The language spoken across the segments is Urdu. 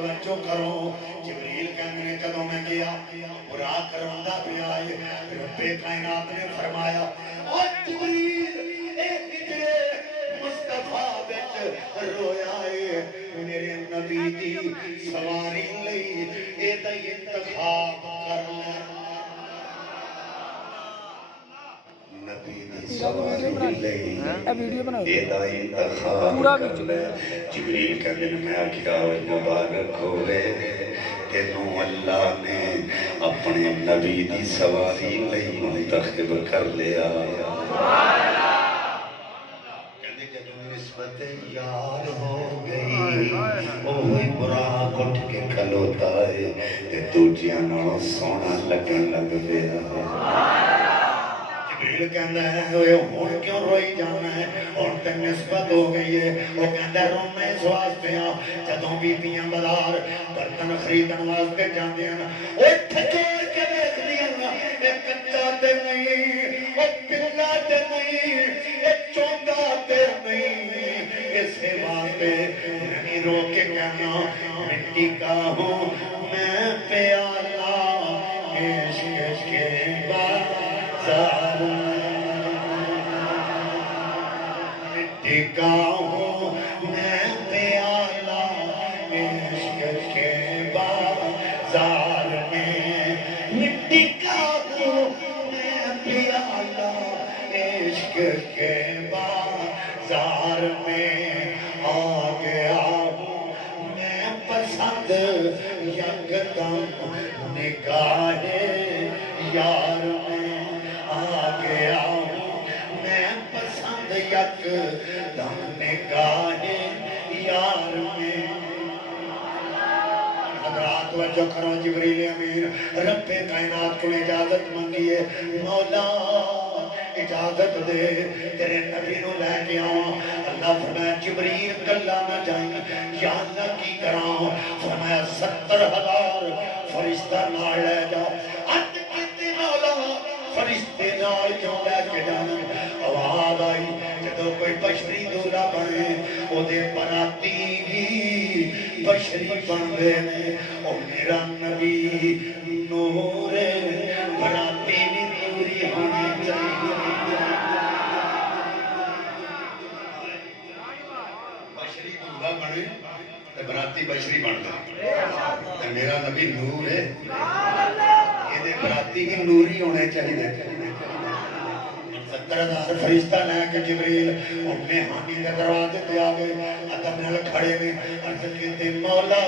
توجہ کرو جبریل کہنے نے جدوں میں گیا برا کروندا پیا ہے رب کائنات نے فرمایا او جبریل اے ہجرے مصطفیٰ وچ رویا ہے میرے نبی دی سواری لئی اے دا انتخاب کر لے نبی دی سواری لئی اے دا انتخاب کر لے جبریل کا دن میں آکھیا مبارک ہوئے تینوں اللہ نے اپنے نبی دی سواری لئی منتخب کر لیا کہنے جدوں نسبت یار ہو گئی اوہی براق اٹھ کے کھلوتا ہے تے دوجیاں نالوں سونا لگن لگ پیا جبریل کہندا ہے ہن کیوں روئی جانا ہے ہن تے نسبت ہو گئی ہے وہ کہندا رونا اس واسطے ہاں جدوں بیبیاں بازار برتن خریدن واسطے جاندیاں اوے ٹھکور کے دیکھدیاں اے کچا تے نہیں او پلا تے نہیں اے چوندا تے نہیں اسے واسطے میں رو کے کہنا مٹی کا ہوں میں پیالہ عشق کے بازار مٹی کا ہوں میں پیالہ عشق کے بازار میں مٹی کا ہوں میں پیالہ عشق کے بازار میں آ گیا ہوں میں پسند یکدم نگاہ یار میں آ گیا ہوں میں پسند یکدم نگاہ یار میں حضرات توجہ کرو جبریل امین رب کائنات کو اجازت مانگی ہے مولا اجازت دے تیرے نبی نو لے کے آواں اللہ فرمایا جبریل کلا نہ جائیں یا اللہ کی کراں فرمایا 70,000 فرشتہ نال لے جا عرض کیتی مولا فرشتے نال کیوں لے کے جانا آواز آئی جدوں کوئی بشری دولا بنے او دے براتی بھی بشری بن گئے او میرا نبی نور براتی بھی نوری ہونی چاہیے بشری دولا بنے براتی بشری بن گئے میرا نبی نور ہے یہ براتی بھی نوری ہونے چاہیے 70,000 فرشتہ لے کے جبریل اپنے حامی کے دروازے تے آ گئے ادب نال کھڑے میں عرض کیتے مولا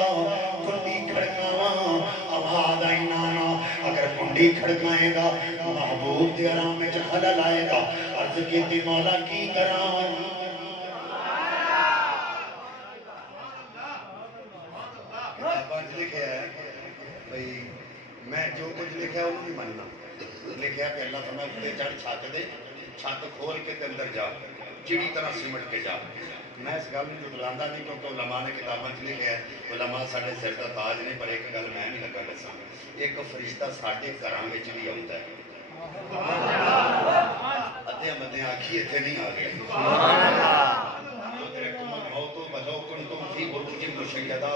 کنڈی کھڑکاواں آواز آئی نانا اگر کنڈی کھڑکائے گا محبوب دے آرام میں خلل آئے گا عرض کیتے مولا کی کراں کتاباں لکھیا ہے بھئی میں جو کچھ لکھا وہ نہیں ماننا لکھیا کہ اللہ فرمایا تے چڑھ چھت دے چھت کھول کے تے اندر جا چڑی طرح سمٹ کے جا میں اس گل نوں جھٹلاندہ نہیں کیونکہ علماء نے کتاباں وچ لکھیا ہے علماء ساڈے سر دا تاج نہیں پر ایک گل میں نہیں لگا دساں ایک فرشتہ ساڈے گھراں وچ بھی آوندا ہے ادھے مدے آکھی ایتھے نہیں آ گیا سبحان اللہ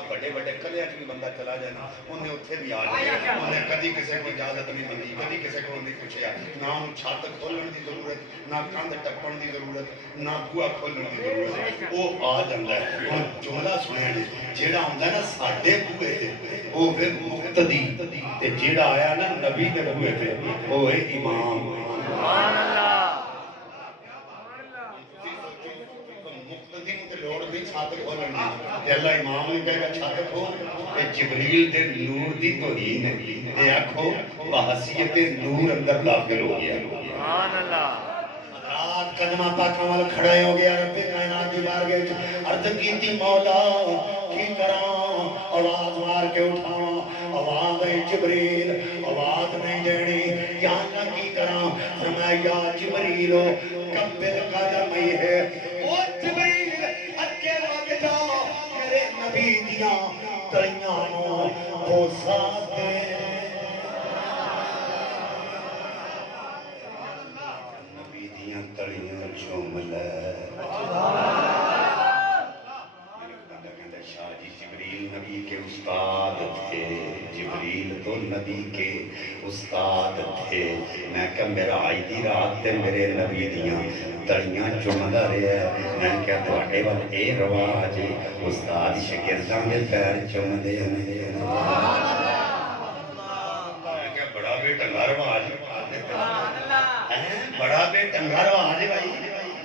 بڑے بڑے کلیاں بھی بندہ چلا جانا انہیں اتنے بھی آ جائے انہیں کدی کسی کو اجازت نہیں ملی کدی کسی کو نہیں پوچھا نہ انہوں چھت کھولن دی ضرورت نہ کندھ ٹپن دی ضرورت نہ بوا کھولن دی ضرورت وہ آ جاتا ہے ہن جملہ سنیا نے جیڑا ہوندا نا ساڈے بوئے تے وہ ہے مقتدی تے جیڑا آیا نا نبی دے بوئے تے وہ ہے امام سبحان اللہ اللہ امام نے کہا چھت کھول جبریل دے نور دی توہین ہے اے آکھو بحثیت نور اندر داخل ہو گیا سبحان اللہ رات قدمہ پاکاں وال کھڑے ہو گیا رب کائنات دی بارگاہ عرض کیتی مولا کی کراں آواز مار کے اٹھاواں آواز اے جبریل آواز نہیں دینی یا اللہ کی کراں فرمایا یا جبریل کبل قدم ہے او جبریل نبی دیاں تلیاں نو بوسا دے نبی دیاں تلیاں چوم لے شاہ جی جبریل نبی کے استاد تھے، جبریل تو نبی کے استاد تھے۔ میں کہ میرا آئی دی رات تے میرے نبی دیاں تڑیاں چمدا رہا ہے۔ میں کہ تواڈے ول اے رواج استاد شاگرداں دے پیر چمدے نے۔ میں کہ بڑا بے ٹنگا رواج، بڑا بے ٹنگا رواج ہے بھائی۔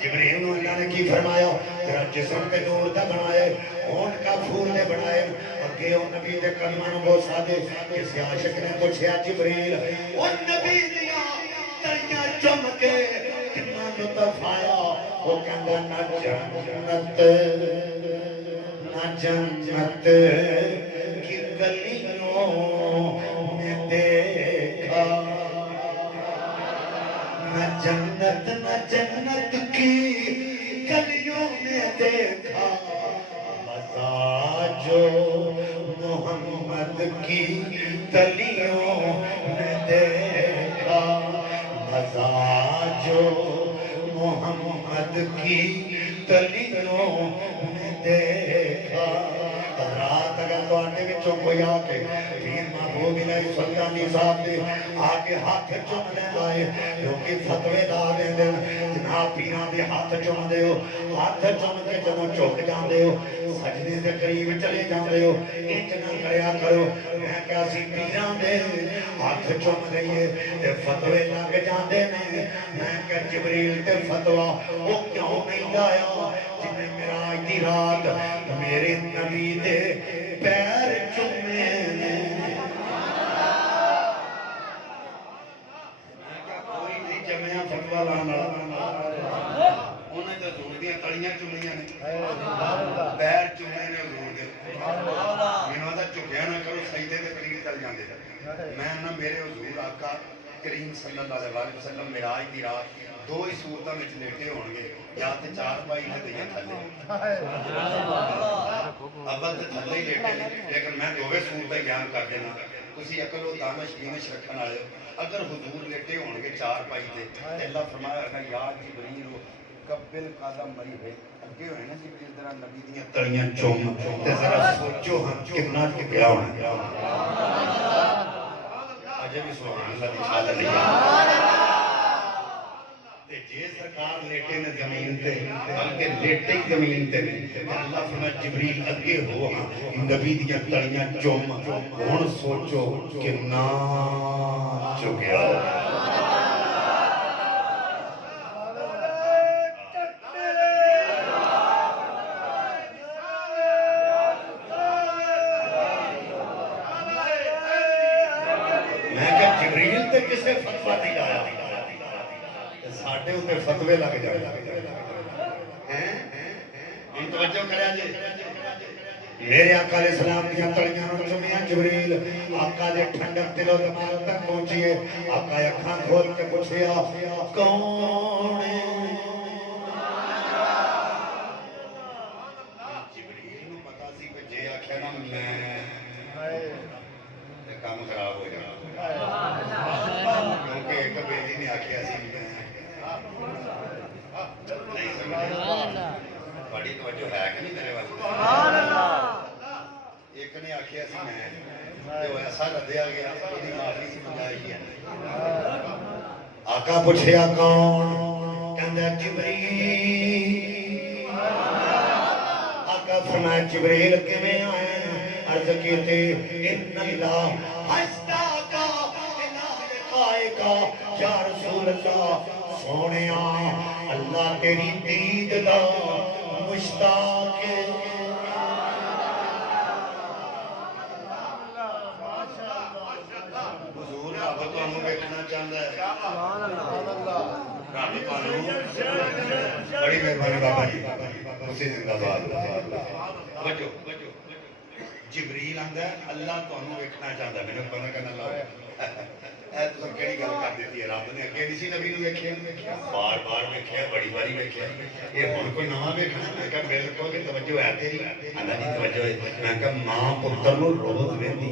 جبریل نو اللہ نے کی فرمایا، تیرا جسم تے نور دا بنایا، ہونٹ کا پھول نے بنایا، اگے او نبی دے قدماں نو بوسا دے۔ کسی عاشق نے پوچھیا جبریل او نبی دیاں تڑیاں چم کے کتنا لطف آیا؟ وہ کہندا نہ جنت نہ جنت کی گلیوں میں دیکھا، نہ جنت نہ جنت کی گلیوں میں دیکھا، مزہ جو محمد کی گلیوں میں دیکھا، مزہ جو محمد کی گلیوں میں دیکھا۔ رات اگر تو آنے میں چون کوئی آکے پیر محبوب علیہ سلطانی صاحب دے آکے ہاتھ چون لے لائے، لوگی فتوے لا دیں دیں جناب پیران دے ہاتھ چون دے ہو، ہاتھ چون کے جنوں چوک جان دے ہو، سجدے دے قریب چلے جان دے ہو، اتنا کریا کرو۔ میں کیا سی پیران دے ہاتھ چون دے تے فتوے لگ جان دے نے۔ میں کہ جبریل تے فتوہ وہ کیوں نہیں آیا جنہیں میرا آج دی رات میرے نبی دے پیر چومے نے۔ کوئی نہیں جمعیاں فتوہ لانا، انہیں تو حضور دیاں تڑیاں چومیاں نے، پیر چومے نے حضور دے۔ انہوں نے چکیا نہ کرو، سجدے دے قریب چل جاندے۔ میں نہ میرے حضور آقا کریم صلی اللہ علیہ وسلم معراج دی رات دو ہی صورتوں میں لیٹے ہون گے، یا تے چار پائی نے دیا تھلے، اول تے تھلے ہی لیٹے، لیکن میں دووے صورتیں بیان کر دینا۔ تسی عقل و دانش بینش رکھن والے اگر حضور لیٹے ہون گے چار پائی تے اللہ فرمایا گا یا جبریل قبل قدم مری ہے، اگے ہوئے نا جبریل ذرا نبی دیاں تڑیاں چوم تے ذرا سوچو ہم کتنا ٹکیا ہونا۔ اجے بھی سبحان اللہ دی حالت نہیں تے جے سرکار لیٹے نے زمین تے بلکہ لیٹے ہی زمین تے نہیں، اللہ فرمایا جبریل اگے ہو ہاں نبی دیاں تڑیاں چوم، ہن سوچو کتنا چکیا ہو۔ کسے فتوہ نہیں آیا ساڑھے ہوتے فتوے لگ جائے۔ ان توجہ کریا جے میرے آقا علیہ السلام دیا تڑیاں نو چمیاں جبریل آقا دے ٹھنڈک دل و دماغ تک پہنچیے۔ آقا اکھاں کھول کے پوچھیا کون ہے؟ جبریل نو پتا سی کہ جے آکھیا نا میں کام خراب ہو جانا، کیونکہ ایک بیٹی نے آکھیا سی نہیں سمجھے بڑی توجہ ہے کہ نہیں میرے واسطے؟ ایک نے آکھیا سی میں جو ایسا ردیا گیا انہیں معافی سی منگائی ہے۔ آقا پوچھیا کون؟ کہندا جبریل۔ آقا فرمایا جبریل کیویں آئے؟ عرض کیتے ان اللہ اشتاقا الہ لقائکا یا رسول اللہ، سونیا اللہ تیری دید دا مشتاق ہے۔ حضور رب تانوں ویکھنا چاہندا ہے، رب تانوں بڑی مہربانی بابا جی، تسی زندہ باد۔ جبریل آندا ہے اللہ تانوں ویکھنا چاہندا ہے، مینوں پتہ کرنا لاؤ اے تو کیڑی گل کر دیتی ہے، رب نے اگے نہیں سی نبی نو ویکھیا، بار بار ویکھیا، بڑی باری ویکھیا، یہ ہن کوئی نواں ویکھنا؟ میں کہ بالکل کہ توجہ ہے تیری، آندا نہیں توجہ ہے۔ میں کہ ماں پتر نو روز ویندی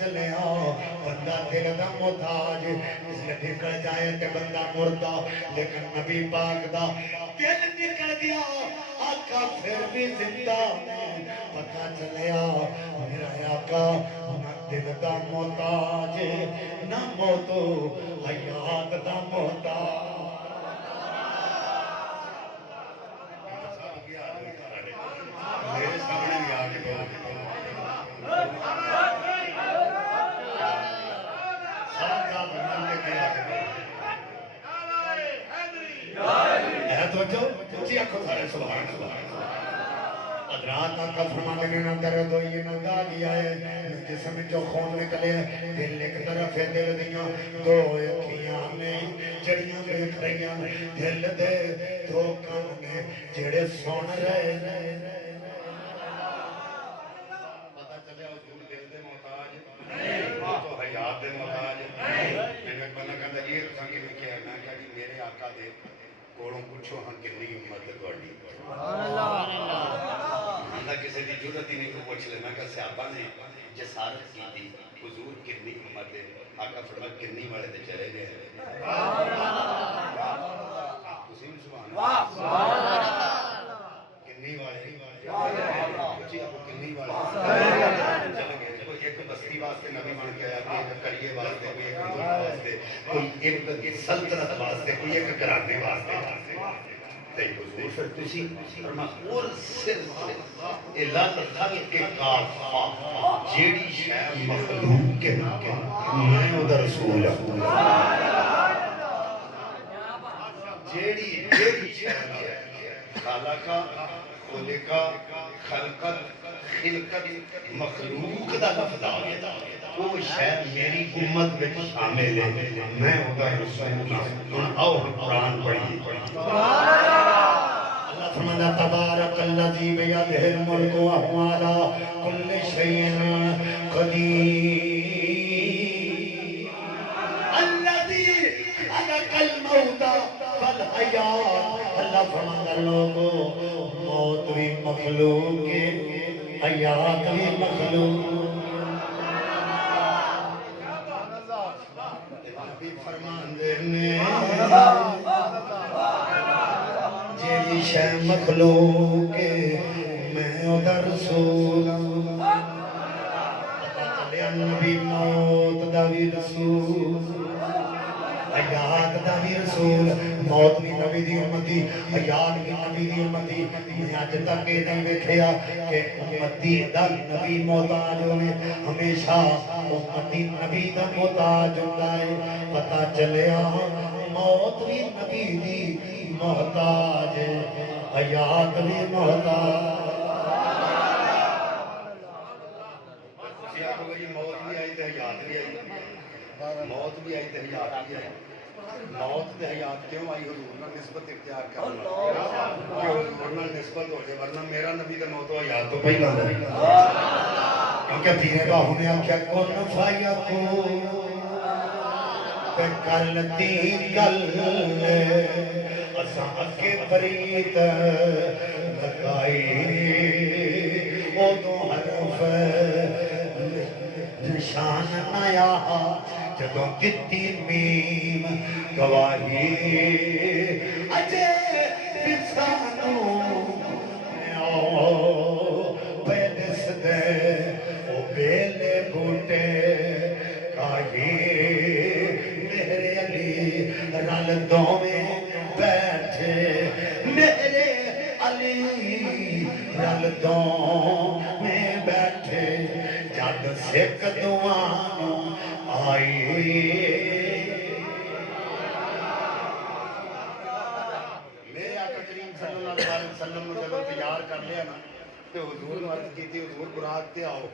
چلے بندہ دل دا محتاج اس لیے نکل جائے تے بندہ مردہ لیکن نبی پاک دا دل نکل گیا آقا پھر بھی زندہ پتہ چلیا میرا آقا نہ دل دا محتاج نہ موتو حیات دا محتاج میرے سامنے بھی آگے بہت حضرات آقا فرماتے ہیں نہ درد ہوئی نہ داغی آئے جسم جو خون نکلے دل ایک طرف ہے دل دیاں دو اکھیاں میں جڑیاں دیکھ رہیاں دل دے دو کان میں جڑے سن رہے پتہ چلے حضور دل دے محتاج تو حیات دے محتاج میں ایک بندہ کہتا یہ تو سنگی میں کیا ہے میں کہا جی میرے آقا دے کوڑوں پوچھو ہم کتنی امت ہے تھوڑی اللہ کسی دی ضرورت ہی نہیں تو پوچھ لے میں کہا صحابہ نے جسارت کی تھی حضور کتنی امت ہے آقا فرمایا کتنی والے تے چلے گئے تسی بھی سبحان کتنی والے جی آپ کتنی والے چلے گئے کوئی ایک بستی واسطے نبی بن کے آیا کوئی ایک کریے واسطے کوئی ایک ملک واسطے کوئی ایک سلطنت واسطے کوئی ایک گھرانے واسطے حضور پھر تسی فرمایا اور صرف اعلان خلق کے کافہ جیڑی شے مخلوق کے میں ادھر رسول ہوں جیڑی شے خالقہ خلقہ خلقت خلقت مخلوق دا لفظ آ گیا وہ شے میری امت میں شامل ہے میں ادھر رسول ہوں اور قرآن پڑھی فرمانا تبارک الذی بیدہ الملک وہو علی کل شیء قدیر الذی خلق الموت والحیات اللہ فرمانا لوگو موت بھی مخلوق ہے حیات بھی مخلوق نبی فرمان دینے جیڑی شے مخلوق میں ادھر رسول پتہ چلیا نبی موت دا بھی رسول حیات دا بھی رسول موت بھی نبی دی امتی حیات بھی نبی دی امتی میں اج تک یہ نہیں دیکھیا کہ امتی دا نبی محتاج ہوئے ہمیشہ امتی نبی دا محتاج ہوتا ہے پتہ چلیا موت بھی نبی دی محتاج حیات بھی محتاج موت بھی آئی تو حیات بھی آئی موت بھی آئی تو حیات بھی آئی موت تے حیات کیوں آئی حضور نہ نسبت اختیار کرنا کہ حضور نہ نسبت ہو جائے ورنہ میرا نبی تے موت و حیات تو پہلا ہے کیونکہ پیرے باہوں نے آکھیا کن فیکون کلتی کل اساں اکے پریت لگائی او تو حرف نشان نیا جدوں دتی میم گواہی اجے بسانو پیدس دے او بیلے بوٹے کاہی میرے علی رل دو میں بیٹھے میرے علی رل دو میں بیٹھے جد سکھ دعانو آئی میرے آقا کریم صلی اللہ علیہ وسلم نے جب تیار کر لیا نا تو حضور نے عرض کی تھی حضور براق تے آؤ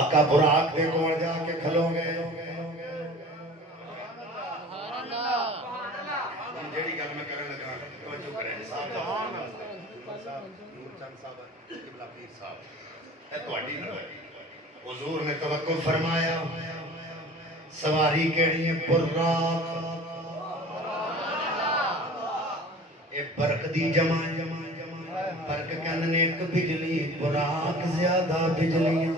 آقا براق دے کون جا کے کھلو گئے جیڑی گل میں کرنے لگا توجہ کریں صاحب نور چند صاحب قبلہ پیر صاحب اے تہاڈی حضور نے توقع فرمایا سواری کیڑی ہے براق اے برق دی جمع فرق کہنے ایک بجلی براق زیادہ بجلیاں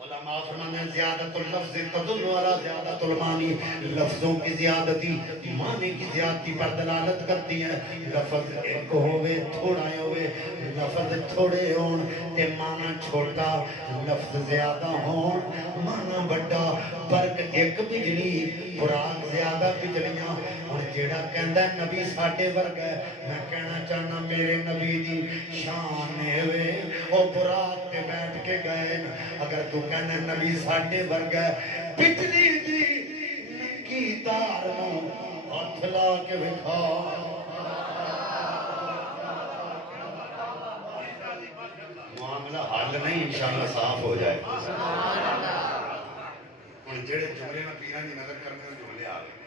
علماء فرماتے ہیں زیادت اللفظ تدل علی زیادت المانی لفظوں کی زیادتی معنی کی زیادتی پر دلالت کرتی ہے لفظ ایک ہوئے تھوڑا ہوئے لفظ تھوڑے ہون تے معنی چھوٹا لفظ زیادہ ہون معنی بڑا فرق ایک بجلی براق زیادہ بجلیاں اور جیڑا کہندا ہے نبی ساڈے ورگ ہے میں کہنا چاہنا میرے نبی دی شان ہے او براق تے بیٹھ کے گئے اگر تو کہنا نبی ساڈے ورگ ہے بجلی دی ننگی تار نو ہاتھ لا کے وکھا معاملہ حل نہیں انشاءاللہ صاف ہو جائے ہن جڑے جملے میں پیراں دی نظر کرنے جملے آ گئے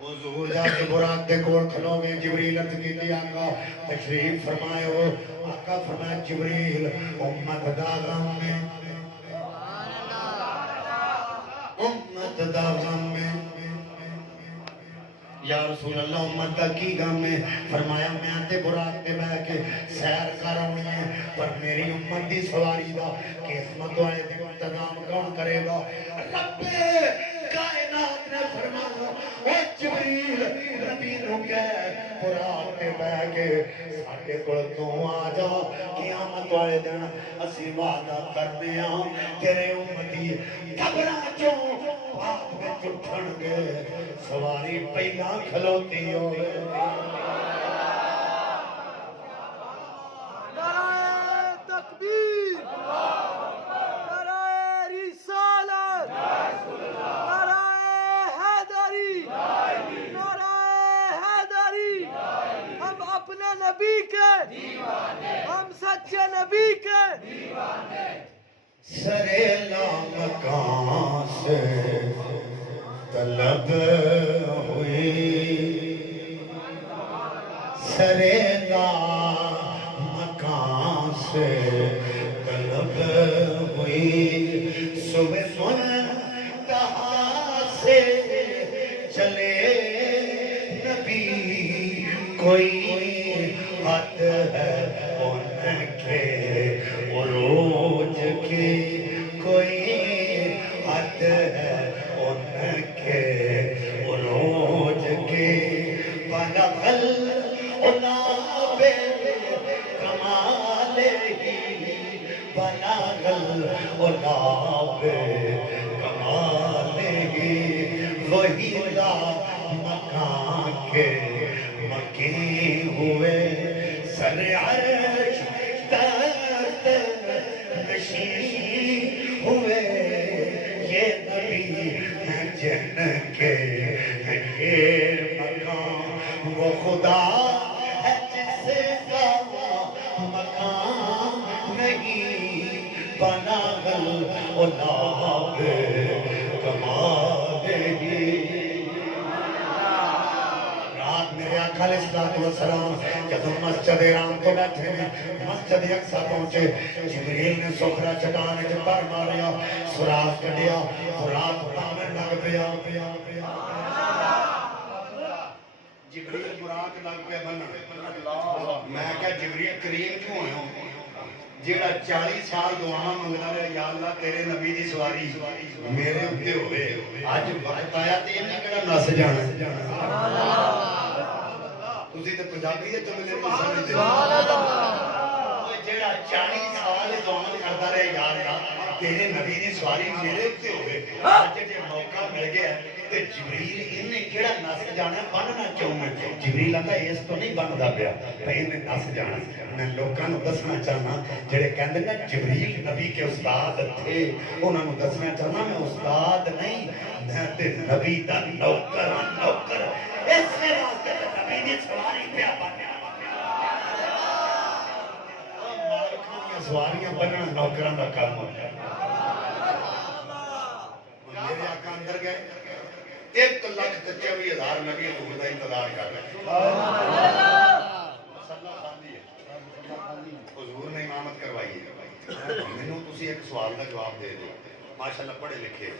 حضور جا کے براق دے کول کھلو گے جبریل عرض کیتی آقا تشریف فرمائے ہو آقا فرمایا جبریل امت دا غم میں امت دا غم میں یا رسول اللہ امت دا کی غم میں فرمایا میں آتے براق دے بہ کے سیر کر آنی ہے پر میری امت دی سواری دا قسمت والے دی انتظام کون کرے گا رب کائنات نے فرمایا اے جبریل نبی نو کہہ براق دے بہ کے ساڈے کول تو آ جا قیامت والے دن اسی وعدہ کرنے ہاں تیرے امتی قبراں چوں آپ وچ اٹھن گے سواری پہلا کھلوتی ہوئے نعرہ تکبیر نعرہ رسالت نعرہ حیدری نعرہ حیدری ہم اپنے نبی کے ہم سچے نبی کے سرے لامکان سے طلب ہوئی سرے لامکان سے طلب ہوئی صبح منتہا سے چلے نبی کوئی حد ہے ان کے عروج کی کوئی حد ہے ان کے عروج کی بلغ العلا کمال ہی بلغ العلا کمال ہی وہی لا مکان کے مکی ہوئے سر عرش تحت نشین ہوئے یہ نبی ہیں جن کے یہ مکان وہ خدا ہے جس کا مکان نہیں بلغ العلا کمال ہی میرے آقا علیہ السلام جب مسجد رام کو بیٹھے میں مسجد اقصی پہنچے جبریل نے سکھرا چٹانے کے پر ماریا سراغ کٹیا سراغ پامن لگ پیا جبریل براق لگ پیا بننا میں کہا جبریل کریم کیوں ہوئے ہوں جیڑا 40 سال دعا منگنا رہا یا اللہ تیرے نبی دی سواری میرے اتے ہوئے آج وقت آیا تو یہ نہیں کہنا نس جانا تسی تے پنجابی دے جملے نہیں سمجھتے جیڑا 40 سال دعا کرتا رہے یا اللہ تیرے نبی دی سواری میرے اتے ہوئے آج جے موقع مل گیا تے جبریل انہیں کیڑا نس جانا بننا کیوں میں جبریل آتا ہے اس تو نہیں بندا پیا بھائی انہیں نس جانا میں لوکاں نوں دسنا چاہنا جڑے کہندے نے جبریل نبی کے استاد تھے انہاں نوں دسنا چاہنا میں استاد نہیں میں تے نبی دا نوکر اس لیے واسطے تے نبی دی سواری پیا بنیا مالکاں دی سواریاں بننا نوکراں دا کام ہے میرے آقا اندر گئے 1,24,000 نبی حضور کا انتظار کر رہے حضور نے امامت کروائی ہے مینوں تسی ایک سوال کا جواب دے دو ماشاءاللہ پڑھے لکھے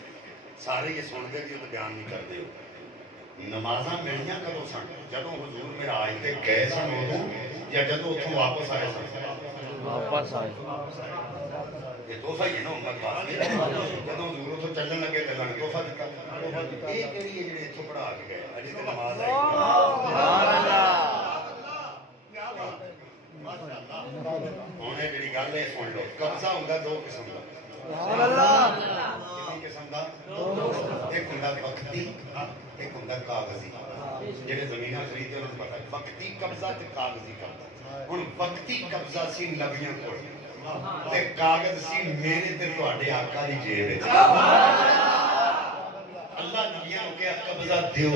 سارے یہ سنتے بھی تو بیان نہیں کرتے ہو نمازاں ملیاں کدوں سن جدوں حضور معراج تے گئے سن ادوں یا جدوں اتوں واپس آئے سن واپس آئے یہ تحفہ ہی ہے نا امت واسطے جدوں حضور اتوں چلن لگے تے اللہ نے تحفہ دتا یہ کہڑی ہے جڑے اتوں پڑھا کے گئے اجے تے نماز آئی ہوں یہ جڑی گل ہے سن لو قبضہ ہوندا دو قسم دا کتنی قسم دا ایک ہوندا وقتی ایک ہوندا کاغذی جڑے زمیناں خریدے انہوں نے پتہ ہے وقتی قبضہ تے کاغذی قبضہ ہن وقتی قبضہ سی نبیاں کول تے کاغذ سی میرے تے تواڈے آقا دی جیب وچ اللہ نبیاں کو کہا قبضہ دیو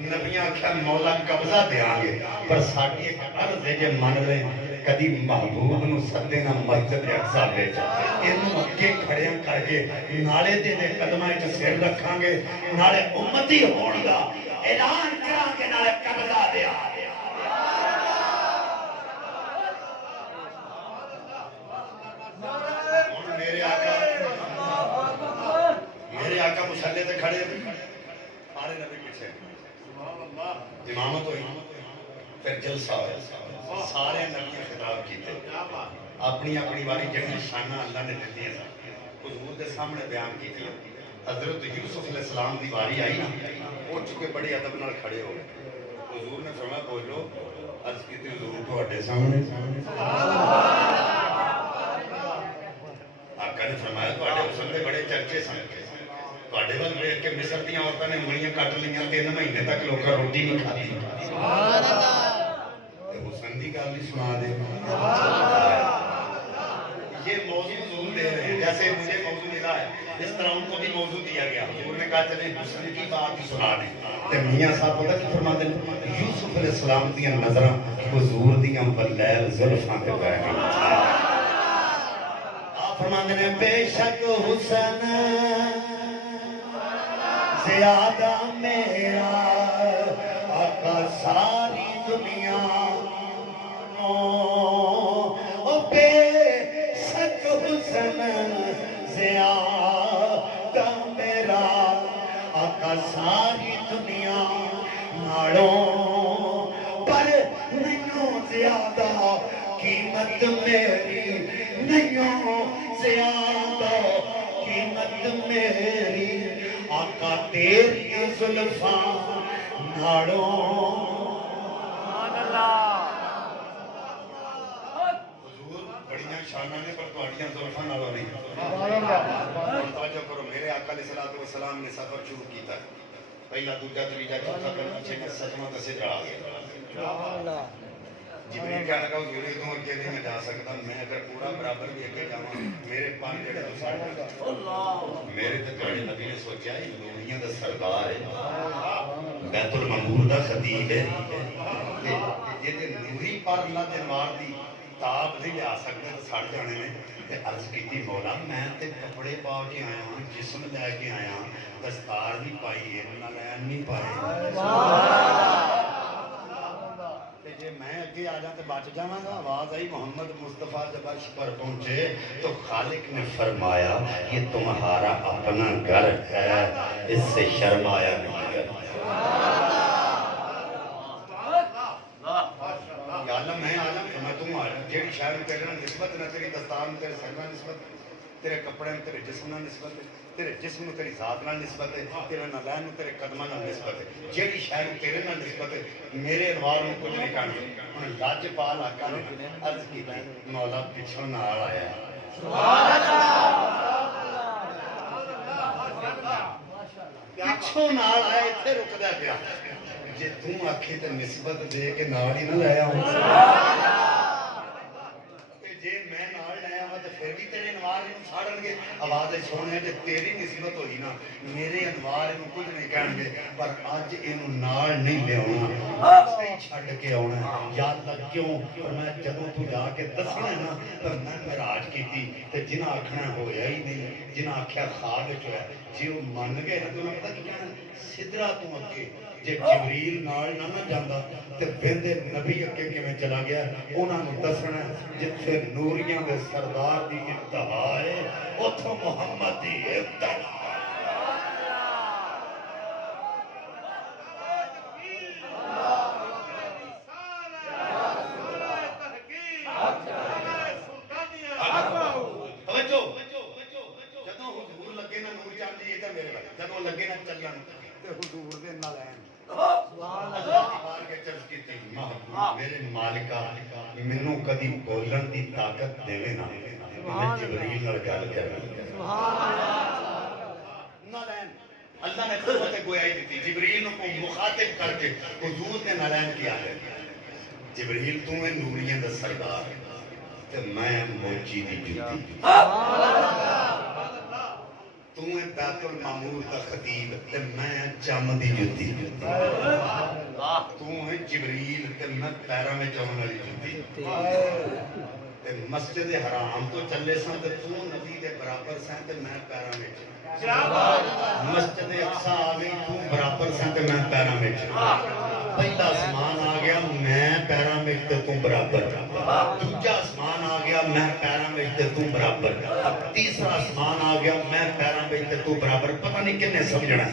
نبیاں کہا مولا قبضہ دیاں گے پر ساڈی ایک عرض ہے جے من لیں کدی محبوب نو سدے نہ مسجد اقصا وچ اینوں اگے کھڑیاں کر کے نالے دے قدماں وچ سر رکھاں گے نالے امتی ہون دا اعلان کراں گے نالے قبضہ دیاں میرے آقا مسلے تے کھڑے سارے نبی پیچھے امامت ہوئی پھر جلسہ ہوئے سارے نبی خطاب کیتے اپنی اپنی باری جنگی شانہ اللہ نے دیتی ہے حضور دے سامنے بیان کیتے حضرت یوسف علیہ السلام دی باری آئی نا اٹھ چکے بڑی ادب نال کھڑے ہو حضور نے فرمایا بولو عرض کیتے حضور تواڈے سامنے آقا نے فرمایا تواڈے حسن دے بڑے چرچے سن تواڈے ول ویکھ کے مصر دیاں عورتاں نے انگلیاں کٹ لیاں 3 مہینے تک لوکاں روٹی نہیں کھادی سبحان اللہ تے حسن دی گل ہی سنا دے یہ موضوع حضور دے رہے ہیں جیسے مجھے موضوع ملا ہے اس طرح ان کو بھی موضوع دیا گیا حضور نے کہا چلے حسن کی بات ہی سنا دیں تے میاں صاحب پتہ کی فرماتے ہیں یوسف علیہ السلام دیاں نظراں حضور دیاں ولیل زلفاں تے پے گئیں فرماتے ہیں بے شک حسن زیادہ میرا آقا ساری دنیا بے شک حسن زیادہ میرا آقا ساری دنیا ناڑوں پر نہیں زیادہ قیمت میری نہیں زیادہ قیمت میری آقا تیری زلفاں ناڑوں حضور بڑیاں شانہ نے پر تواڈیاں زلفاں نالوں نہیں توجہ کرو میرے آقا علیہ السلام نے سفر شروع کیتا پہلا دوجا تیجا چوتھا پنجواں چھٹا ستواں تے چڑھ گیا جبریل کہنے لگا حضور توں اگے نہیں میں جا سکتا میں اگر پورا برابر بھی اگے جاواں میرے پان جڑے تو ساڈ میرے تے تواڈے نبی نے سوچیا یہ لوہیاں دا سردار ہے بیت المعمور دا خطیب ہے تے یہ تے نوری پر اللہ دے انوار دی تاب نہیں لیا سکتے تو سڑ جانے نے تے عرض کیتی مولا میں تے کپڑے پا کے آیا ہوں جسم لے کے آیا ہوں دستار بھی پائی ہے نہ لین نہیں پائے جے میں اگے آ جاں تے بچ جاواں گا آواز آئی محمد مصطفیٰ جب عرش پر پہنچے تو خالق نے فرمایا یہ تمہارا اپنا گھر ہے اس سے شرمایا نہیں کرتا یا اللہ میں عالم میں تم عالم جیڑی شاعر تیرے نسبت نہ تیری دستار میں تیرے سر نہ نسبت تیرے کپڑے میں تیرے جسم نہ نسبت ہے تیرے جسم میں تیری ذات نہ نسبت ہے تیرے نالین میں تیرے قدمہ نہ نسبت ہے جیڑی شاعر تیرے نہ نسبت ہے میرے انوار میں کچھ نہیں کھانے انہیں لاج پال آقا نے عرض کی تھی مولا پچھوں نال آیا ہے پچھوں نال آیا اتھے رک دیا پیا جے تم آکھے تے نسبت دے کے نال ہی نہ لایا ہوں جے میں نال لایا ہوں تو پھر بھی تیرے انوار میں چھاڑن گے آواز سونے تے تیری نسبت ہوئی نا میرے انوار میں کچھ نہیں کہن گے پر اج اینوں نال نہیں لے آنا صحیح چھڈ کے آنا یا اللہ کیوں پر میں جدوں تو جا کے دسنا ہے نا پر میں معراج کیتی تے جنہاں آکھنا ہویا ہی نہیں جنہاں آکھیا خواب وچ ہویا جے وہ من گئے نا تو انہاں پتہ کی کہنا سدرا تو اگے جے جبریل نال نہ جاندا تے ویندے نبی اگے کیویں چلا گیا انہاں نوں دسنا جتھے نوریاں دے سردار دی انتہا ہے اوتھوں محمد دی ابتدا ਜਦੋਂ ਹਜ਼ੂਰ ਲੱਗੇ ਨਾ ਨੂਰ ਚਾਂਦੀ ਇਹ ਤਾਂ ਮੇਰੇ ਵੱਲ ਜਦੋਂ ਲੱਗੇ ਨਾ ਚੱਲਣ ਤੇ ਹਜ਼ੂਰ ਦੇ ਨਾਲ ਐਨ ਮਾਰ ਕੇ ਚੱਲ ਕੀਤੀ ਮੇਰੇ ਮਾਲਿਕਾ ਮੈਨੂੰ ਕਦੀ ਬੋਲਣ ਦੀ ਤਾਕਤ ਦੇਵੇ ਨਾ ਮੈਂ ਜਿਬਰੀਲ ਨਾਲ ਗੱਲ ਕਰਾਂ نالین اللہ نے قوت گویائی دیتی جبریل کو مخاطب کر کے حضور نے نالین کیا ہے جبریل تو ہے نوریاں دا سردار تے میں موچی دی جوتی تو ہے بیت المعمور دا خطیب تے میں جم دی جوتی تو ہے جبریل تے میں پیرا میں جمن والی جوتی مسجد حرام تو چلے سن تے تو نبی دے برابر سن تے میں پیرا میں مسجد اقصا آ گئی تو برابر سن تے میں پیرا میں پہلا آسمان آ گیا میں پیرا میں تے تو برابر دوجا آسمان آ گیا میں پیرا میں تے تو برابر تیسرا آسمان آ گیا میں پیرا میں تے تو برابر پتہ نہیں کنے سمجھنا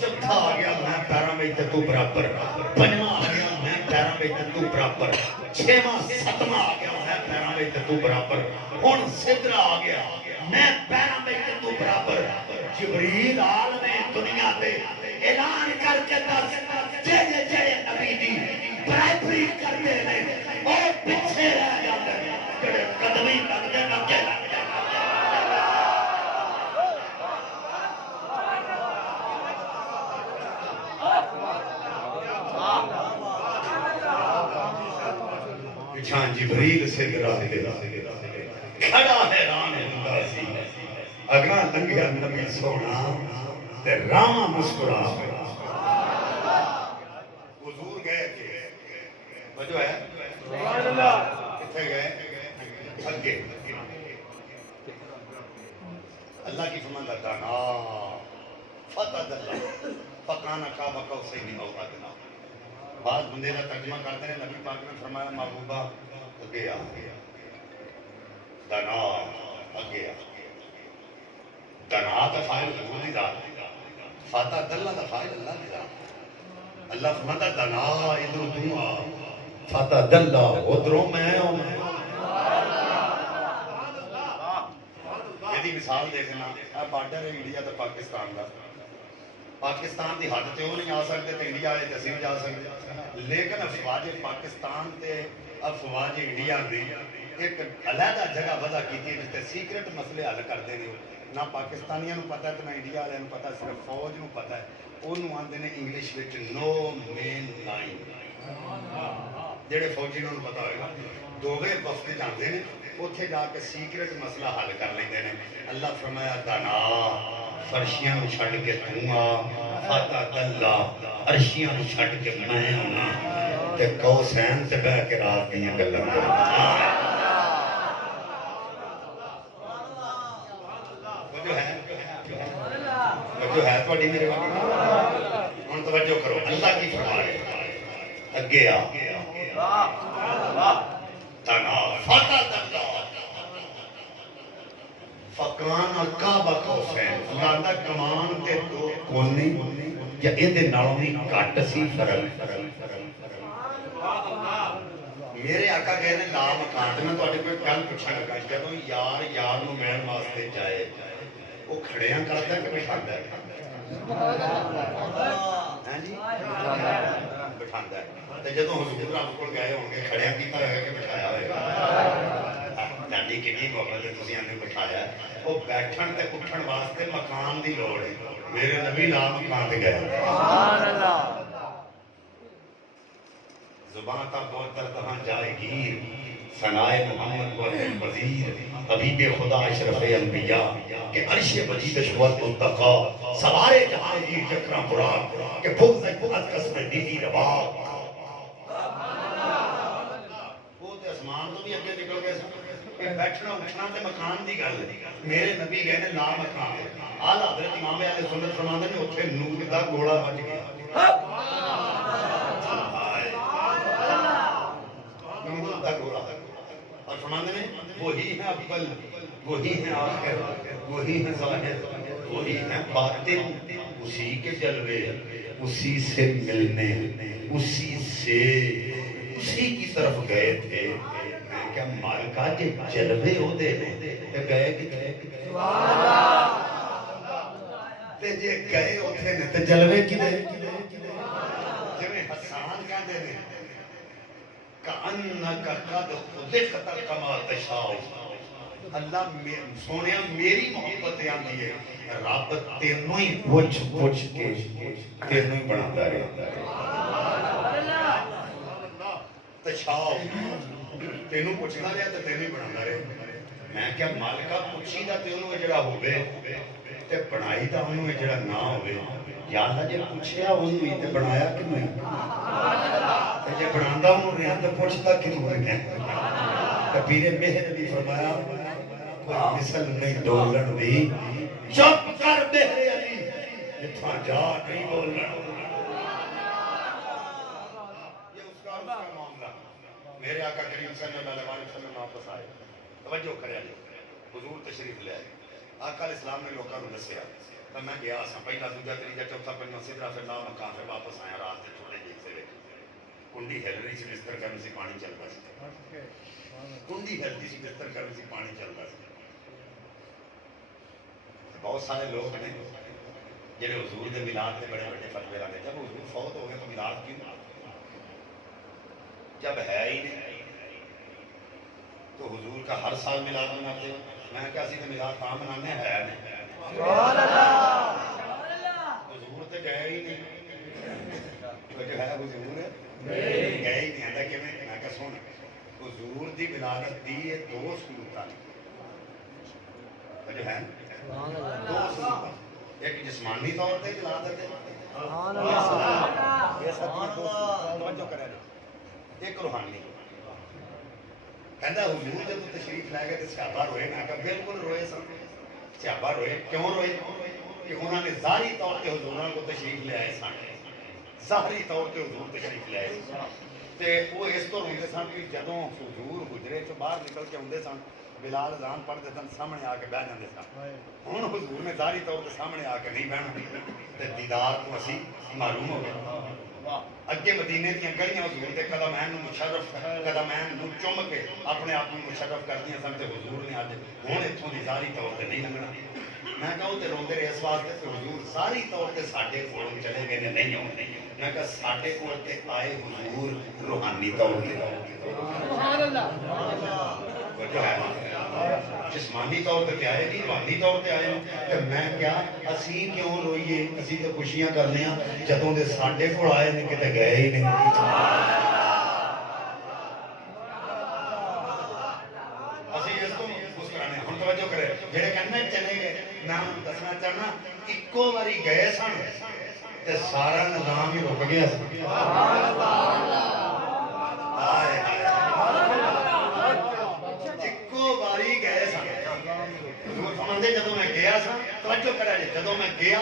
چوتھا آ گیا میں پیرا میں تے تو برابر پنجواں آ گیا میں پیرا میں تے تو برابر چھواں ستواں آ گیا میں پیرا میں تے تو برابر ہن سدرا آ گیا میں پیرا میں تے تو برابر جبریل عالم دنیا تے اعلان کر کے دس جے جے نبی دی برابری کردے نے او پیچھے رہ جاندے جڑے قدمی لگدے نہ کہ لگ پچھان جبریل سدرا کھڑا حیران ہوندا سی اگاں لنگیا نبی سونا تے راما مسکرا حضور گئے کہ وجہ ہے سبحان اللہ کتھے گئے اگے اللہ کی فرمان کرتا نا فتح اللہ فکانا کعبہ قوسین او ادنی بعض بندے کا ترجمہ کرتے ہیں نبی پاک نے فرمایا محبوبہ اگے آ گیا دنا اگے آ دنا کا فائل حضور دی ذات فتح دلہ کا فائل اللہ دی ذات اللہ فرماتا دنا ادھر تو آ فتح دلہ ادھروں میں ہوں یہ مثال دیکھنا بارڈر ہے انڈیا تے پاکستان کا پاکستان دی حد تے وہ نہیں آ سکتے تے انڈیا والے تے اسی نہیں جا سکتے لیکن افواج پاکستان تے افواج انڈیا نے ایک علیحدہ جگہ وضع کیتی جس تے سیکرٹ مسئلے حل کرتے ہیں نہ پاکستانیاں نو پتہ ہے تے نہ انڈیا والے نو پتہ ہے صرف فوج نو پتہ ہے اونوں آندے نے انگلش وچ نو مین لائن جڑے فوجی نوں پتہ ہوئے گا دوویں وفد جاندے نے اوتھے جا کے سیکرٹ مسئلہ حل کر لیندے نے اللہ فرمایا دنا فرشیاں نو چھڈ کے تو آ فتح اللہ عرشیاں نو چھڈ کے میں ہونا تے قوسین تے بیٹھ کے رات دیاں گلاں کروں جو ہے تو میرے ہوں توجہ کرو اللہ کی فرمائے اگے آ تنا فتح اللہ فکان کعبہ قوسین اللہ دا کمان تے دو کونے یا ایدے نالوں بھی کٹ سی فرق میرے آقا کہہ رہے لا مکان میں تو کوئی گل پوچھا لگا جب یار یار نو ملن واسطے جائے وہ کھڑیاں کرتا ہے کہ بٹھاتا ہے بٹھاتا ہے جدو حضور رب کو گئے ہوں گے کھڑیاں کیتا ہوئے کہ بٹھایا ہوئے ڈاڈی کتنی محبت ہے تسی نے بٹھایا وہ بیٹھن تے اٹھن واسطے مکان دی لوڑ ہے میرے نبی لا مکان تے گئے سبحان اللہ زبان تا بہت ترتہاں جائے گی ثنائے محمد کو وزیر حبیب خدا اشرف انبیاء کہ عرش مجید شوال منتقا سوارے جہاں یہ چکرہ پراک کہ بھوک سے بھوک قسم دیدی روا وہ تے اسمان تو بھی اگے نکل گئے کہ بیٹھنا اٹھنا تے مکان دی گل میرے نبی گئے نے لا مکان آل حضرت امام علیہ سنت فرماندے نے اتھے نور دا گوڑا بج گیا نور دا گوڑا اور فرماندے نے وہی ہے اول وہی ہے آخر وہی ہے ظاہر وہی ہے باطن اسی کے جلوے اسی سے ملنے اسی کی طرف گئے تھے میں کیا مالکہ کے جلوے ہو دے تے گئے کتنے تے جے گئے اتنے نے تے جلوے کدے جویں حسان کہندے نے کأنک قد خلقت کما تشاء اللہ سونے میری محبت آندی ہے رب تینوں ہی پوچھ پوچھ کے تینوں ہی بناتا رہتا ہے تشاء تینوں پوچھنا رہا تو تینوں ہی بناتا رہے میں کیا مالکہ پوچھی دا تینوں جڑا ہوئے تے بنائی دا انہوں جڑا نہ ہوئے یا اللہ جے پوچھیا انہوں ہی تے بنایا کہ نہیں تے جے بناندہ انہوں رہا تے پوچھتا کہ نہیں تے پیر مہر بھی فرمایا کوئی مثل نہیں ڈولن دی چپ کر بہرے علی اتھا جا نہیں بولنا یہ اس کا معاملہ میرے آقا کریم صلی اللہ علیہ وسلم واپس آئے توجہ کرے علی حضور تشریف لے آئے آقا علیہ السلام نے لوگوں کو دسیا تو میں گیا سا پہلا دوجا تیجا چوتھا پنجواں سدرا پھر لا مکان پھر واپس آیا رات کے تھوڑے جی سے کنڈی ہل رہی سی بستر گرم سی پانی چل رہا سی کنڈی ہلتی سی بستر گرم سی پانی چل رہا سی بہت سارے لوگ نے جنہیں حضور دے میلاد کے بڑے بڑے فتوے لانے جب حضور فوت ہو گئے تو میلاد کیوں جب ہے ہی نہیں تو حضور کا ہر سال میلاد مناتے میں کہا سی تو میلاد کہاں منانے ہے نہیں حضور تو گئے ہی نہیں تو جو ہے حضور گئے ہی نہیں آتا کہ میں کہا سن حضور دی ولادت دی ہے دو صورتاں جو ہے دو صورتاں ایک جسمانی طور پہ ولادت ہے یہ سب دو توجہ کرے ایک روحانی کہندا حضور جب تشریف لے گئے تو صحابہ روئے میں کہا بالکل روئے سن صحابہ روئے کیوں روئے کہ انہوں نے ظاہری طور پہ حضوراں کو تشریف لے آئے سن ظاہری طور پہ حضور تشریف لے آئے تے وہ اس تو روندے سن کہ جدوں حضور حجرے چوں باہر نکل کے اوندے سن بلال اذان پڑھتے سن سامنے آ کے بیٹھ جاندے سن ہن حضور نے ظاہری طور پہ سامنے آ کے نہیں بیٹھنا تے دیدار کو اسی محروم ہو گئے اگے مدینے دیاں گلیاں حضور دے قدمین نوں مشرف قدمین نوں چوم کے اپنے آپ نوں مشرف کردیاں سن تے حضور نے اج ہن ایتھوں دی ظاہری طور تے نہیں لنگنا میں کہوں تے روندے رہے اس واسطے کہ حضور ظاہری طور تے ساڈے کول چلے گئے نے نہیں آؤندے میں کہا ساڈے کول تے آئے حضور روحانی طور تے سبحان اللہ جو ہے جسمانی طور پہ آئے نہیں روحانی طور پہ آئے تو میں کیا اسی کیوں روئیے اسی تو خوشیاں کرنے ہیں جدوں دے ساڈے کول آئے نے کتے گئے ہی نہیں اسی اس کو مسکرانے ہن توجہ کرے جڑے کہنے چلے گئے میں دسنا چاہنا اکو واری گئے سن تے سارا نظام ہی رک گیا سبحان اللہ باری گئے سن حضور فرماندے جدوں میں گیا سا توجہ کرا جی جدوں میں گیا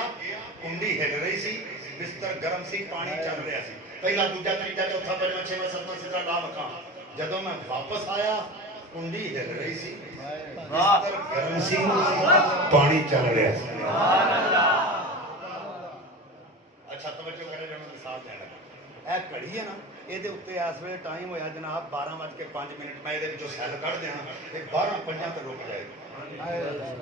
کنڈی ہل رہی سی بستر گرم سی پانی چل رہا سی پہلا دوجا تیجا چوتھا پنجواں چھواں ستواں سدرا لا مکان جدوں میں واپس آیا کنڈی ہل رہی سی بستر گرم سی پانی چل رہا سی سبحان اللہ اچھا توجہ کرا جی میں مثال دینا اے گھڑی ہے نا یہ اس ویلے ٹائم ہوا جناب 12:05 میں یہ سیل کٹ دینا یہ 12:05 تک رک جائے گا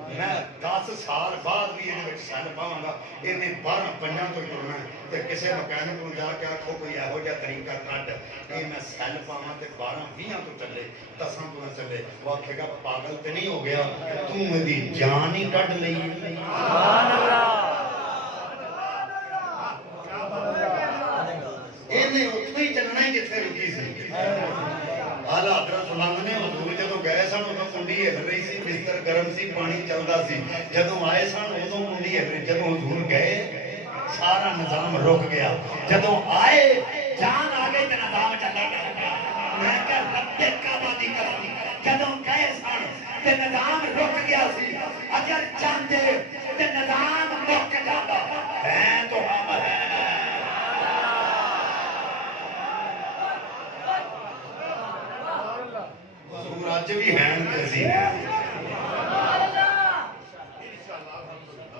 میں 10 سال بعد بھی یہ سیل پاواں گا یہ 12:05 تک ٹرنا ہے کسی مکینک کو جا کے آخو کوئی یہو جہا طریقہ کٹ کہ میں سیل پاواں تے 12:20 تو چلے 10 تو نہ چلے وہ آکھے گا پاگل تے نہیں ہو گیا تو میری جان ہی کٹ لئی سبحان اللہ چلنا ہی جتنے رکی سی آلہ حضرت فلاں نے حضور جدوں گئے سن ادوں کنڈی ہل رہی سی بستر گرم سی پانی چلدا سی جدوں آئے سن ادوں کنڈی ہل رہی جدوں حضور گئے سارا نظام رک گیا جدوں آئے جان آ گئی تے نظام چلا گیا میں کہ رب کعبہ دی قسم جدوں گئے سن تے نظام رک گیا سی اگر چاہتے تے نظام رک جاتا ہے تو ہم ہیں اج بھی ہیں کیسی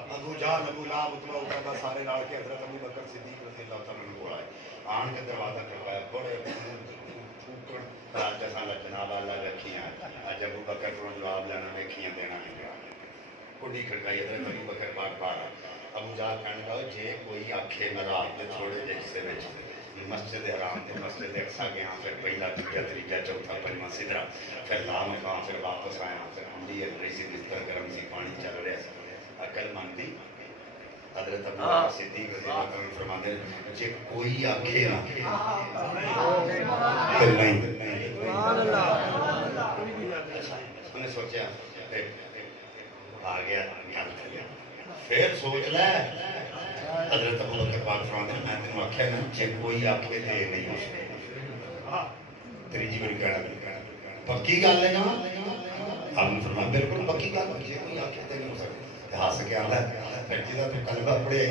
ابو جہل ابو لہب اتبا اتبا سارے نال کے حضرت ابو بکر صدیق رضی اللہ تعالیٰ عنہ کو آئے آن کے دروازہ کھڑکایا بڑے رات سال جناب اللہ رکھیاں اج ابو بکر کو جواب لینا ویکھیاں دینا کڑی کھڑکائی حضرت ابو بکر پاک پارا ابو جہل کہنے لگا جے کوئی آکھے میں رات دے تھوڑے جے حصے وچ مسجد حرام تے مسجد اقصی گیا پھر پہلا دوجا تیجا چوتھا پنجواں سدرا پھر لامکان پھر واپس آیا پھر ہماری رہی سی بستر گرم سی پانی چل رہا سی عقل مندی حضرت ابو بکر صدیق رضی اللہ عنہ فرماتے ہیں جے کوئی آکھے نا پھر نہیں انہیں سوچا آ گیا پھر سوچ لے حضرت ابو بکر پاک فرماتے ہیں میں تینوں آکھیا نا جے کوئی آکھے تے نہیں ہو سکتا تیجی بڑی کہنا پکی گل ہے نا آپ نے فرمایا بالکل پکی گل ہے جے کوئی آکھے تے نہیں ہو سکتا ہاس کے آندا ہے پھر جدا تو کلمہ پڑھے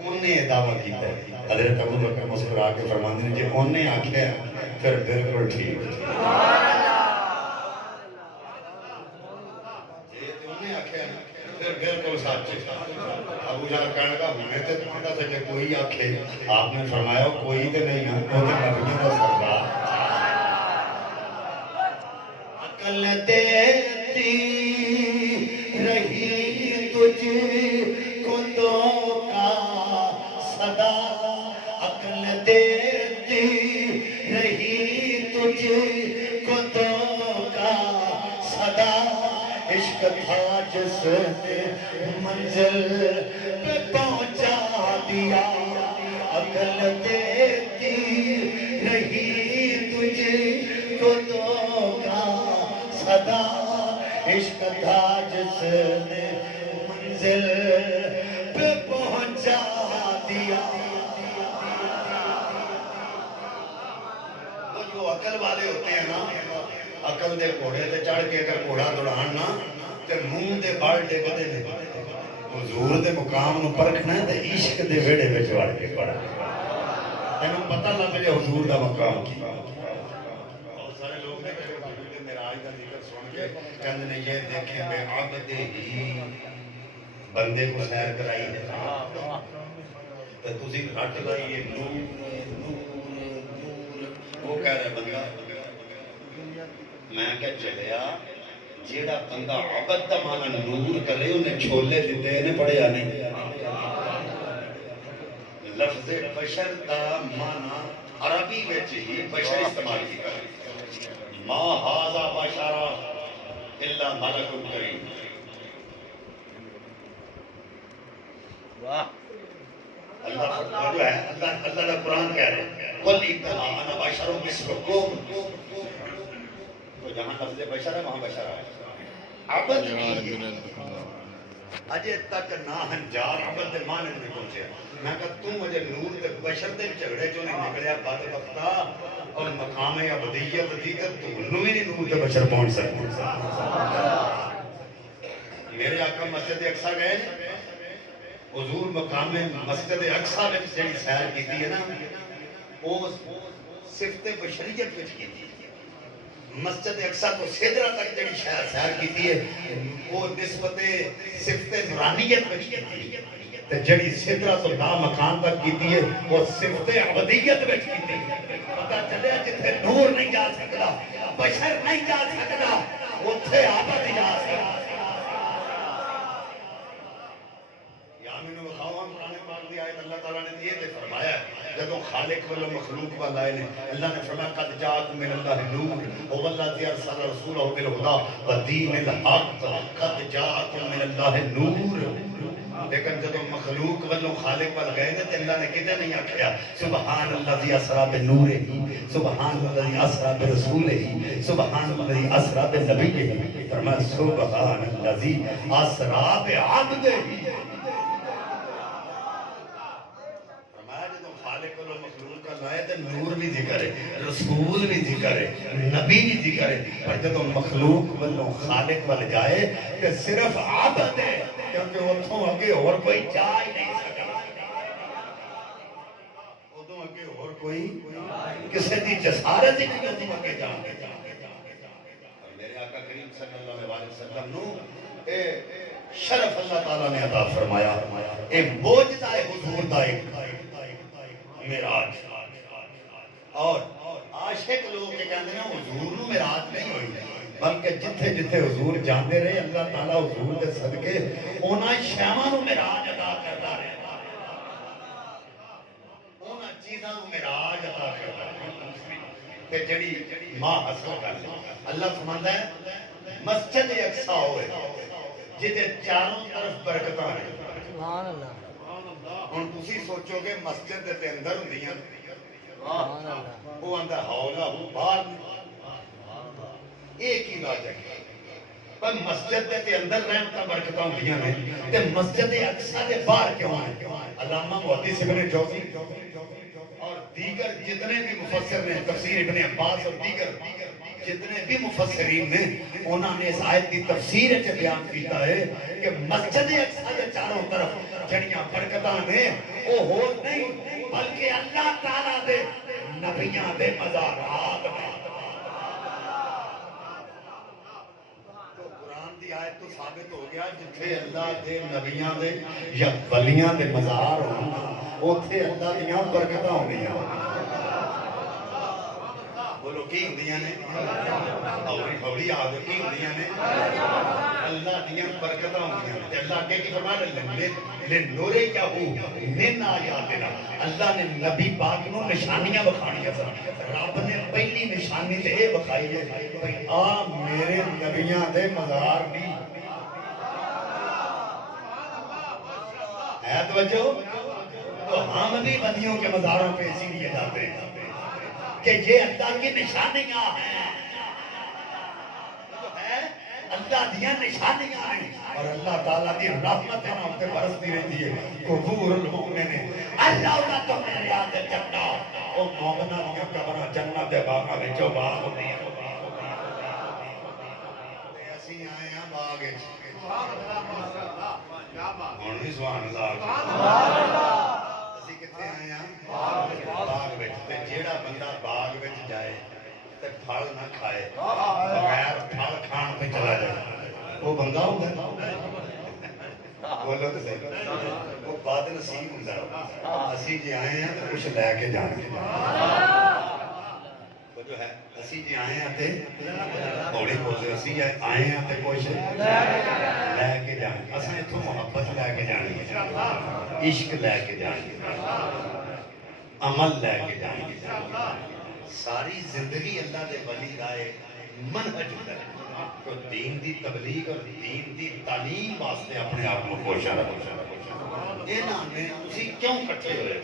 انہیں دعویٰ کیتا ہے حضرت ابو بکر مسکرا کے فرماتے ہیں جے انہیں آکھیا پھر بالکل ٹھیک پھر بالکل سچ ابو جہل کہنے لگا میں تے تمہارا سے کہ کوئی آکھے آپ نے فرمایا کوئی تے نہیں ہے وہ تے نبیوں کا سردار عقل دیتی رہی تجھ کو تو کا صدا عقل دیتی رہی تجھ کو تو کا صدا عشق تھا جس نے منزل پہ پہنچا دیا عقل دیتی رہی تجھ کو تو کا صدا عشق تھا جس نے منزل پہ پہنچا دیا وہ جو عقل والے ہوتے ہیں نا عقل دے گھوڑے تے چڑھ کے اگر گھوڑا دوڑان نا تے منہ دے بال ڈگدے نے حضور دے مقام نو پرکھنا ہے تے عشق دے ویڑے وچ وڑ کے پڑھنا تینوں پتہ لگ جائے حضور دا مقام کی بہت سارے لوگ نے کہ معراج دا ذکر سن کے کہندے نے یہ دیکھیں بے عبد ہی بندے کو سیر کرائی تے تسی رٹ لائیے نور وہ کہہ رہے بندہ میں کیا چلیا جیڑا بندہ عبد دا معنی نور کرے انہیں چھولے دیتے انہیں پڑھیا نہیں لفظ بشر دا معنی عربی وچ ہی بشر استعمال کیتا ما ھذا بشر الا ملک کریم واہ اللہ جو ہے اللہ دا قرآن کہہ رہے ہیں قل انما انا بشر مثلکم تو جہاں لفظ بشر ہے وہاں بشر ہے عبد اجے تک نہ ہنجار عبد دے معنی نہیں پہنچے میں کہا تم مجھے نور دے بشر دے جھگڑے جو نہیں نکلیا بد وقتا اور مقام عبدیت دیگر تو انہوں ہی نہیں نور دے بشر پہنچ سکتے میرے آقا مسجد اقصی گئے حضور مقام مسجد اقصی میں جڑی سیر کیتی ہے نا وہ صفت بشریت وچ کیتی مسجد اقصی تو سدرہ تک جڑی شہر سیر کیتی ہے وہ نسبت صفت نورانیت وچ کیتی ہے تے جڑی سدرہ تو لا مکان تک کیتی ہے وہ صفت عبدیت وچ کیتی ہے پتہ چلیا جتھے نور نہیں جا سکتا بشر نہیں جا سکتا اوتھے عبد جا سکتا اللہ تعالیٰ نے دیئے تھے فرمایا جدو خالق والو مخلوق والا آئے اللہ نے فرمایا قد جاءکم من اللہ نور والذی ارسل رسولہ بالہدی ودین الحق قد جاءکم من اللہ نور لیکن جدو مخلوق والو خالق والا گئے تھے اللہ نے کدھے نہیں آکھیا سبحان الذی اسرا بنورہ سبحان الذی اسرا برسولہ سبحان الذی اسرا بنبیہ فرمایا سبحان الذی اسرا بعبدہ نور بھی ذکر ہے رسول بھی ذکر ہے نبی بھی ذکر ہے پر جب مخلوق والوں خالق وال جائے کہ صرف عبد ہے کیونکہ اتھوں اگے اور کوئی جا ہی نہیں سکتا اتھوں اگے اور کوئی کسی دی جسارت ہی نہیں اتھوں اگے جا میرے آقا کریم صلی اللہ علیہ وسلم نو اے شرف اللہ تعالیٰ نے عطا فرمایا اے موجزہ حضور دا ایک معراج اور آج عاشق لوگ کے کہتے ہیں حضور نو معراج نہیں ہوئی بلکہ جتھے جتھے حضور جاندے رہے اللہ تعالیٰ حضور دے صدقے انہاں شیواں نو معراج عطا کردا رہے انہاں چیزاں نو معراج عطا کردا رہے تے جڑی ماں حاصل کر لے اللہ فرماندا ہے مسجد اقصی ہوئے جدے چاروں طرف برکتاں ہیں سبحان اللہ ہن تسی سوچو گے مسجد دے اندر ہوندیاں سبحان اللہ وہ آندا ہولا باہر ایک ہی لاجک ہے پر مسجد دے اندر رحمتاں برکتاں ہوندیاں نے تے مسجد اقصی دے باہر کیوں ہیں علامہ محدث ابن جوزی اور دیگر جتنے بھی مفسر نے تفسیر ابن عباس اور دیگر جتنے بھی مفسرین نے انہوں نے اس آیت کی تفسیر سے بیان کیتا ہے کہ مسجد اقصی کے چاروں طرف جڑیاں برکتاں نے وہ ہو نہیں بلکہ اللہ تعالیٰ دے نبیاں دے مزارات میں تو قرآن دی آیت تو ثابت ہو گیا جتھے اللہ دے نبیاں دے یا ولیاں دے مزار ہونا اوتھے اللہ دیاں برکتاں ہونیاں بولو کی ہوندیاں نے اوری فوری آگے کی ہوندیاں نے اللہ دیاں برکتاں ہوندیاں تے اللہ کے کی فرما رہے لے نورے کیا ہو من آیاتنا اللہ نے نبی پاک نو نشانیاں بکھانیاں رب نے پہلی نشانی تے اے بکھائی ہے آ میرے نبیاں دے مزار نہیں ہے توجہ تو ہم بھی بدیوں کے مزاروں پہ اسی لیے جاتے ہیں کہ یہ اللہ کی نشانیاں ہیں اللہ دیا نشانیاں ہیں اور اللہ تعالیٰ دی رحمت ہے نا ان پہ برستی رہتی ہے قبور المؤمنین اللہ کا تو میرے یاد ہے جنہ او مومنہ دیا قبرہ جنت دے باغا وچوں باغ ہوتی ہے ایسی آئے ہیں باغ ہون بھی سبحان اللہ اسی کتے آئے ہیں باغ وچ تے جیڑا بندہ باغ وچ جائے تے پھل نہ کھائے بغیر پھل کھان پہ چلا جائے وہ بندہ ہوتا ہے بولو تو صحیح وہ بد نصیب ہوتا ہے اسی جی آئے ہیں تو کچھ لے کے جانے وہ جو ہے اسی جی آئے ہیں تے بوڑی بولتے اسی آئے ہیں تے کچھ لے کے جانے اساں ایتھوں محبت لے کے جانی عشق لے کے جانی عمل لے کے جانی ساری زندگی اللہ دے ولی رائے منہج ہوتا ہے تو دین دی تبلیغ اور دین دی تعلیم واسطے اپنے آپ کو کوشاں رکھو انہاں نے تسی کیوں کٹھے ہوئے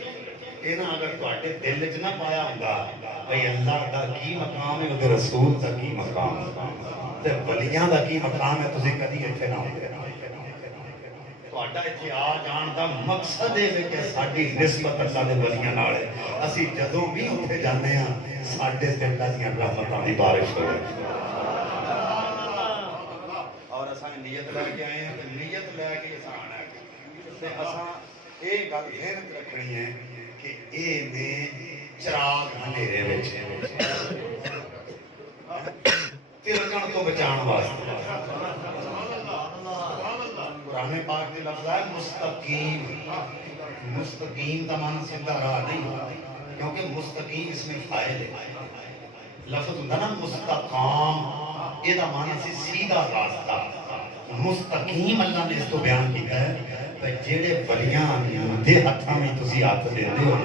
انہاں اگر تواڈے دل وچ نہ پایا ہوندا بھئی اللہ دا کی مقام ہے تے رسول دا کی مقام ہے تے ولیاں دا کی مقام ہے تسی کدی ایتھے نہ ہوندے تواڈا ایتھے آ جان دا مقصد ہے کہ ساڈی نسبت اللہ دے ولیاں نال ہے اسی جدوں بھی اوتھے جاندے ہاں ساڈے تے اللہ دیاں رحمتاں دی بارش ہوئے اور اساں نیت لے کے آئے ہیں تے نیت لے کے اساں آنا ہے تے اساں اے گل ذہن وچ رکھنی ہے کہ اے نے چراغ اندھیرے وچ ترکن تو بچان واسطے قرآن پاک دے لفظ ہے مستقیم مستقیم کا معنی سیدھا راہ نہیں کیونکہ مستقیم اس میں فائل ہے لفظ ہوتا نا مستقام یہ معنی سی سیدھا راستہ مستقیم اللہ نے اس کو بیان کیتا ہے کہ جیڑے ولیاں دے ہتھاں میں تسی ہاتھ دیندے ہو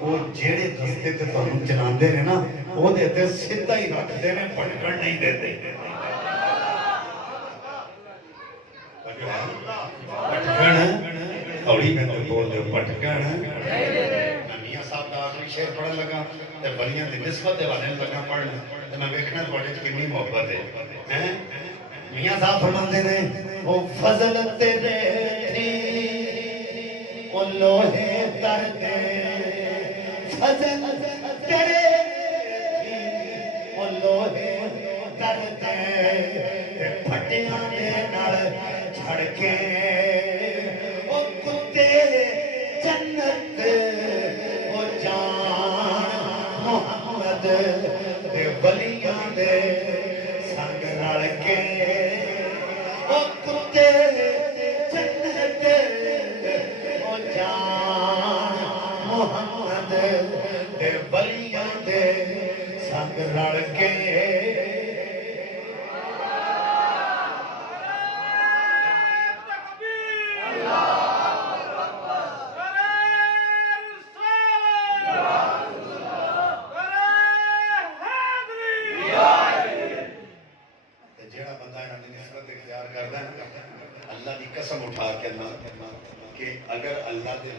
وہ جیڑے رستے تے تانوں چلاندے نے نا وہ دے تے سیدھا ہی رکھدے نے بھٹکن نہیں دیتے پٹکن اوڑی میں تو بول دے پٹکن میاں صاحب دا آخری شعر پڑھن لگا تے ولیاں دی نسبت دے والے لگا پڑھن تے میں ویکھنا تواڈے وچ کتنی محبت ہے میاں صاحب فرماندے نے او فضل تیرے تھی او لوہے تر دے فضل تیرے تھی او لوہے تر دے تے پھٹیاں دے نال چھڑ کے او کتے جنت او جان محمد دے ولیاں دے سنگ رل کے او کتے جنت او جان محمد دے ولیاں دے سنگ رل کے جیڑا بندہ انہاں دی نسبت اختیار کردا ہے اللہ دی قسم اٹھا کے اللہ کہ اگر اللہ دے